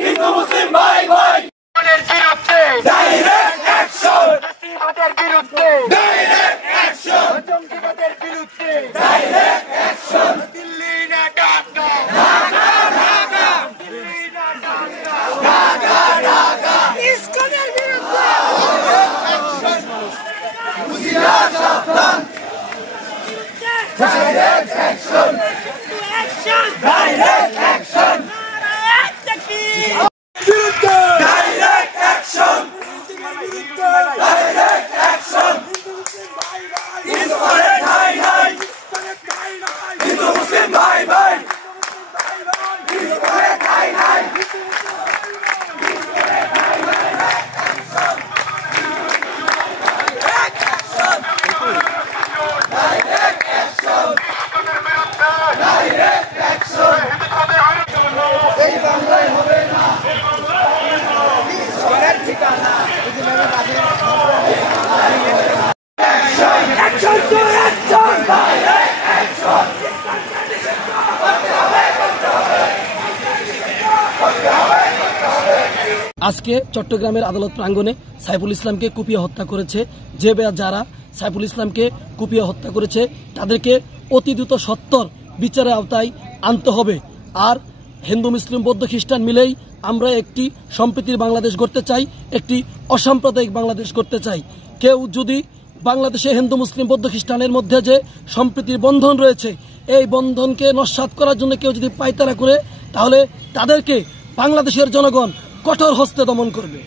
হিন্দু মুসলিম ভাই ভাই বিরুদ্ধে ডাইরেক্ট অ্যাকশন, বিরুদ্ধে ডাইরেক্ট অ্যাকশন, জঙ্গিবাদের বিরুদ্ধে ডাইরেক্ট অ্যাকশন, দিল্লি না ঢাকা, ঢাকা ঢাকা, দিল্লি না ঢাকা, ঢাকা ঢাকা, ইসকনের বিরুদ্ধে অ্যাকশন, মুজিলা সাবধান, ডাইরেক্ট অ্যাকশন, ডাইরেক্ট অ্যাকশন, বিরুদ্ধে direct action, direct action, Hindu ভাই ভাই, হিন্দু মুসলিম ভাই ভাই, হিন্দু ভাই ভাই, ডাইরেক্ট অ্যাকশন, ডাইরেক্ট অ্যাকশন, এই বাংলায় হবে না ঈশ্বরের ঠিকানা। Action to action, direct action, আজকে চট্টগ্রামের আদালত প্রাঙ্গণে সাইফুল ইসলামকে কুপিয়ে হত্যা করেছে যে যারা সাইফুল ইসলামকে কুপিয়ে হত্যা করেছে তাদেরকে অতি দ্রুত সত্বর বিচারের আওতায় আনতে হবে। আর হিন্দু মুসলিম বৌদ্ধ খ্রিস্টান মিলেই আমরা একটি সম্প্রীতির বাংলাদেশ গড়তে চাই, একটি অসাম্প্রদায়িক বাংলাদেশ গড়তে চাই। কেউ যদি বাংলাদেশে হিন্দু মুসলিম বৌদ্ধ খ্রিস্টানের মধ্যে যে সম্প্রীতির বন্ধন রয়েছে এই বন্ধনকে নস্যাৎ করার জন্য কেউ যদি পায়তারা করে তাহলে তাদেরকে বাংলাদেশের জনগণ কঠোর হস্তে দমন করবে।